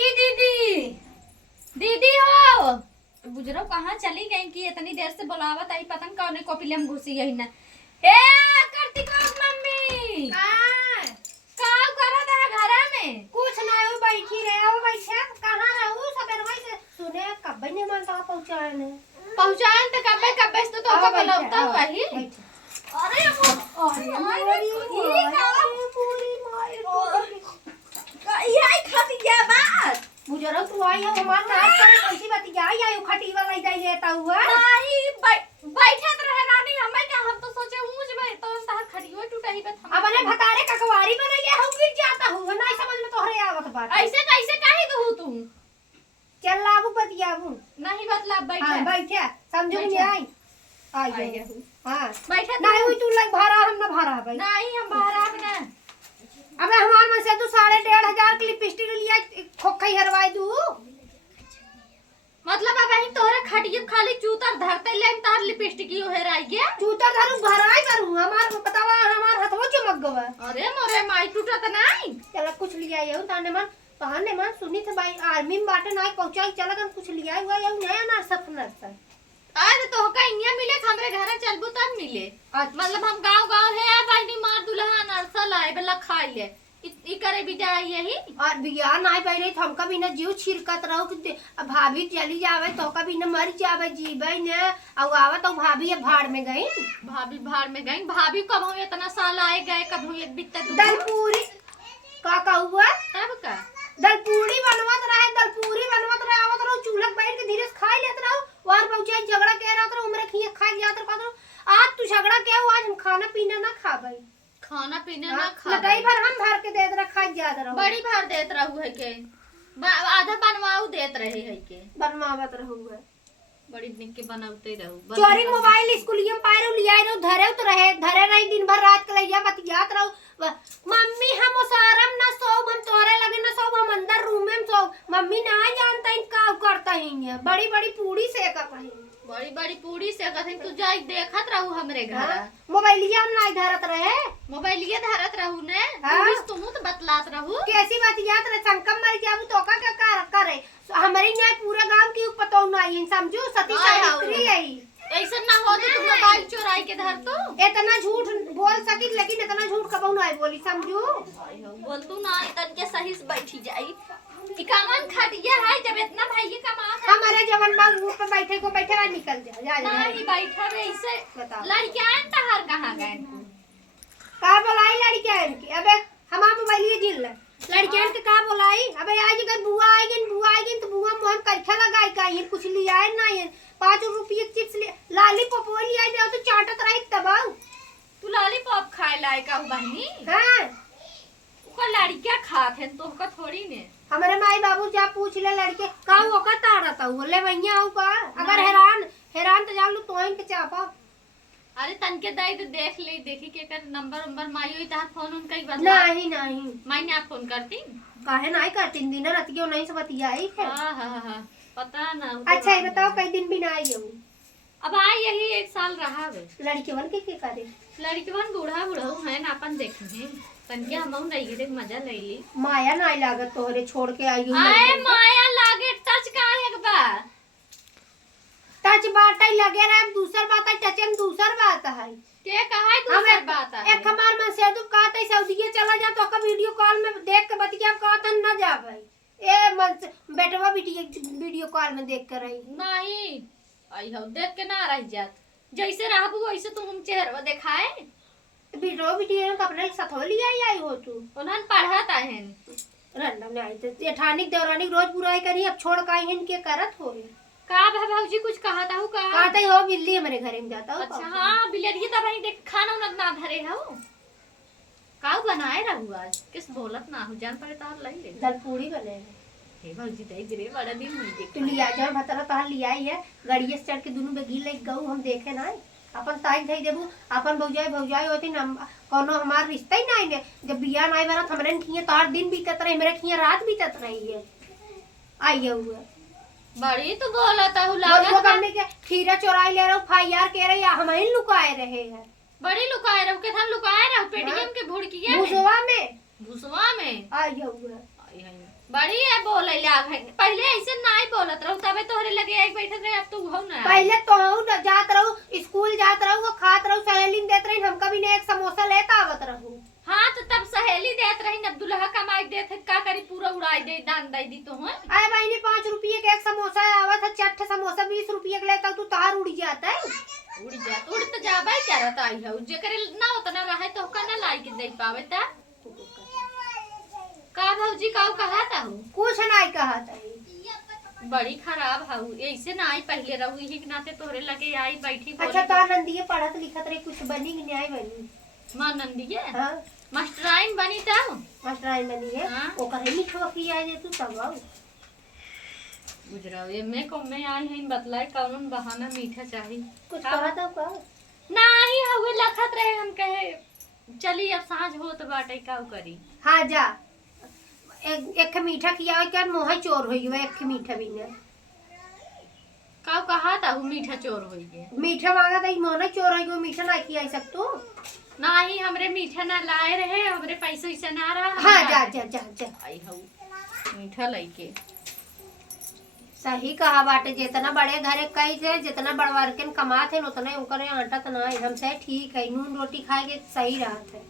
की दीदी दीदी हो गुजरो कहाँ चली गई कि इतनी देर से बुलावत आई पता नहीं कौन कॉपी में घुसी गई ना। ए कार्तिका मम्मी का करत है घर में? कुछ ना हो बैठी रहे हो बैठे कहां रहू सबेर भाई से सुने कब ने मन तक पहुंचाए ने तो कब्बे तो बुलावता वही। अरे पूरी यही खाती क्या बात गुजरो तू आई हो हमार नाच करे कैसी बात आई आई खटी वाला जाई लेता हुआ नहीं बैठत रहे रानी हमें क्या हम तो सोचे मुझ में तो तार खड़ियो टूटही पे अब ने भतारे ककवारी बनैले हो गिर जाता हूं नहीं समझ में तोहरे आवत बात ऐसे कैसे काहे दू तुम? चल लाबू बतियाबू नहीं बतला बैठ। हां बैठे समझो नहीं आई हां बैठे नहीं हुई तू लग भाड़ा हम ना भाड़ा भाई नहीं हम बाहर आब ना। अबे हमार में से तू 1.5 की लिपस्टिक लिया खोखई हरवाई दू मतलब अब हम तोरे खटिए खाली चूतर धरते ले तार लिपस्टिक यो हेराई गया चूतर धरू भराई करू हमार बतावा हमार हथवा चमक गवा। अरे मोरे माई टूटत नहीं चल कुछ लिया ये ताने मन कहने मन सुनी थे भाई आर्मी में बाटे ना पहुंचाई चल कर कुछ लिया हुआ ये नया ना सपना सा आज तो का इन्या मिले हमरे घरे चलबू तब मिले। मतलब हम गांव है भाई मार दुल्हा नरसा लाए बला खाई ले ई करे बिदा यही और बिया नहीं भाई रे हमका भी ना जीव छिरकत रहो कि भाभी चली जावे तो का भी ना मर जावे जीवे ने और आवे तो भाभी भाड़ में गई भाभी कब हम इतना साल आए गए कब हम एक बित्ता दलपूरी का हुआ तब का दलपूरी बनवत रहे आवत रहो चूल्हा बैठ के धीरे से खा लेत रहो वार पहुंचे झगड़ा कह रहा था उमरे खिए खा जात रहो आज तू झगड़ा क्या हुआ आज हम खाना पीना ना खाबई खाना पीना ना खा लगाई भर हम भर के देत रखा ज्यादा रहो बड़ी भर देत रहू है के आधा बनवाऊ देत रहे है के बनवावत रहूगा बड़ी दिन के बनावते रहू चोरी मोबाइल स्कूलियम पायरो लिया रो धरे तो धरे नहीं दिन भर रात के लइया बतियात रहो मम्मी हम ओसारम ना सोब हम तोरे लगे ना सोब हम अंदर रूम में सोब मम्मी ना जानता इनका करता ही बड़ी बड़ी पूड़ी सेका कहीं बड़ी पूड़ी से कथिन तू जाई देखत रहू हमरे घर मोबाइलिया हम नहीं धरत रहे मोबाइलिया धरत रहू ने तुम तो बतलात रहू कैसी बात याद रहे संकम मर जाबू तो का क्या करे हमारे न्याय पूरा गांव की पतो नहीं समझो सती सावित्री आई ऐसा ना हो तो तुम मोबाइल चोराई के धर तो इतना झूठ बोल सकी लेकिन इतना झूठ कबो नहीं बोली समझो बोल तू ना तन के सही से बैठी जाई ई कामन खटिया है जब इतना भाई ये कमा हमारे जवन बाबू पे बैठे को बैठे आ निकल जा नहीं बैठा रे ऐसे लड़कियां तहार कहां गए का बोलाई लड़कियां की अबे हमार मोबाइल जिल लड़कियां के का बोलाई अबे आज अगर बुआ आएगी तो बुआ मोहन करखा लगाई का ये कुछ लिया है ना ये 5 रुपये चिप्स ले लॉलीपॉप लिया जाओ तो चाटत रही तब तू लॉलीपॉप खाए लायक का बहनी हां ओका लड़कियां खात है तो ओका थोड़ी ने हमारे माई बाबू जा पूछ ले लड़के का ओका ताड़ता बोले भैया हो का अगर हैरान तो जान लो तो के चापा अरे तन के दाई तो देख ले देखी के कर नंबर माई होई ता फोन उनका ही बदला नहीं माई ने आप फोन करती काहे नहीं करती दिन रात क्यों नहीं से बतियाई है हां पता ना अच्छा ये बताओ कई दिन भी ना आई हो अब आई यही 1 साल रहा वे लड़की बन के करे लड़की बन बूढ़ा है ना अपन देखे तन के हम नहीं गे मजा ले ली माया नहीं लागत तोहरे छोड़ के आई हो आए माया लागे टच काहे एक बार टच बात ही लगे रहा दूसर बात है टच में दूसर बात है के कहा है दूसर बात है एक हमार में से तू कहत है सऊदी चला जा तो का वीडियो कॉल में देख के बतिया कहत न जावे ए मन बेटवा बिटिया वीडियो कॉल में देख कर रही नहीं आई हो देख के ना रह जात जैसे रहबू वैसे तुम चेहरा दिखाए वीडियो वीडियो कपड़े साथ लिया आई हो तू उन्हन पढ़त है रंडम नहीं तो जेठानिक देवरानिक रोज बुराई करी अब छोड़ का हिन के करत हो का भाऊजी कुछ कहा था का कहते हो बिल्ली हमारे घरे में जाता हो अच्छा हां बिल्ली तो भाई देख खाना ना धरे हो काऊ बनाए रहू आज किस बोलत ना हो जान पड़े तार लई ले दाल पूरी बने हे भाऊजी दे गिरे बड़ा दिन हुई देख तू लिया जा भतरा तार लिया ही है गाड़िए से चढ़ के दोनों बेगी ले गऊ हम देखे ना अपन ताई धई देबू अपन भौजाई होती ना कोनो हमार रिश्ता ही नहीं ने जब बियाह नहीं बरत हमरे खिए तार दिन बीतत रहे हमरे खिए रात बीतत रही है आई हुआ बड़ी तो बोलता हूं लागत करने के खीरा चोराई ले रहो फायर कह रहे या हम ही लुकाए रहे हैं बड़ी लुकाए रहो के हम लुकाए रहो पेटीएम के भुड़किया भुसवा में आई हुआ बड़ी है बोले ला पहले ऐसे नहीं बोलत रहू तबे तोहरे लगे आई बैठत रहे अब तू हो ना पहले तो न जात रहू स्कूल जात रहू वो खात रहू सहेली देत रही हम कभी ने एक समोसा लेता आवत रहू। हाँ तो तब सहेली देत रही न दुल्हा कमाई देत है का करी पूरा उड़ाई दे दान दे दी तो है। अरे बहनी 5 रुपये के एक समोसा आवत है चट्ठ समोसा 20 रुपये के लेता तू तार उड़ जाता है। उड़ तो जाबा ही क्या रहता आई है जे करे ना उतना रहे तो का ना लाई के दे पावे ता का भौजी का कहा था हूँ कुछ नहीं कहा था बड़ी खराब हूँ ऐसे ना आई पहले रहू ही के नाते तोहरे लगे आई बैठी अच्छा तो नंदिये पढ़त लिखत रही कुछ बनी कि नहीं बनी मां नंदिये हां मास्टराइन बनी था मास्टराइन बनी है हाँ? ओकर ही ठोकी आई दे तू तब आओ गुजराओ ये मैं को में आई है बतलाए कौन बहाना मीठा चाहिए कुछ कहा था का नहीं हुए लखत रहे हम कहे चली अब सांझ हो तो बाटे का करी। हां जा एक मीठा खियावे के मोह चोर होई गए एक मीठा भी ने का कहा था वो मीठा चोर होई गए मीठा मांगा था मोह चोर होई गए मीठा ना खियाई सकतो नहीं हमरे मीठा ना लाए रहे हमरे पैसा इसे ना रहा। हां जा जा जा जा आई हूँ मीठा लेके सही कहा बाटे जितना बड़े घरे कई थे जितना बड़वार के कमाते हैं उतना उनकर आटा तो ना हमसे ठीक है नून रोटी खाए के सही रहते है।